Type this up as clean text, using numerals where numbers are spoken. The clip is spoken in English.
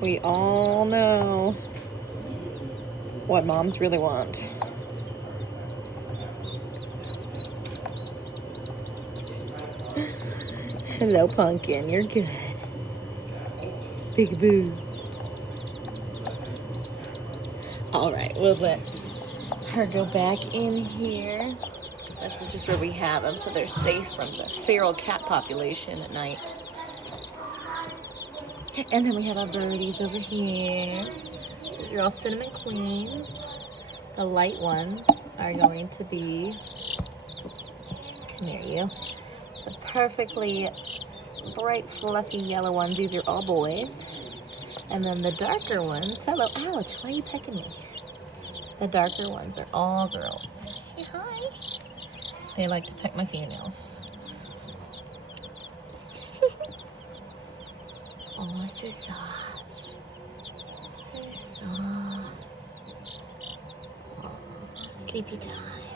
We all know what moms really want. Hello, Pumpkin. You're good. Big boo. All right, we'll let her go back in here. This is just where we have them, so they're safe from the feral cat population at night. And then we have our birdies over here. These are all cinnamon queens. The light ones are going to be, come here, you. The perfectly bright, fluffy yellow ones, these are all boys. And then the darker ones, hello, ouch, why are you pecking me? The darker ones are all girls. Hey, hi. They like to peck my fingernails. Oh, so soft. So soft. Oh, sleepy time.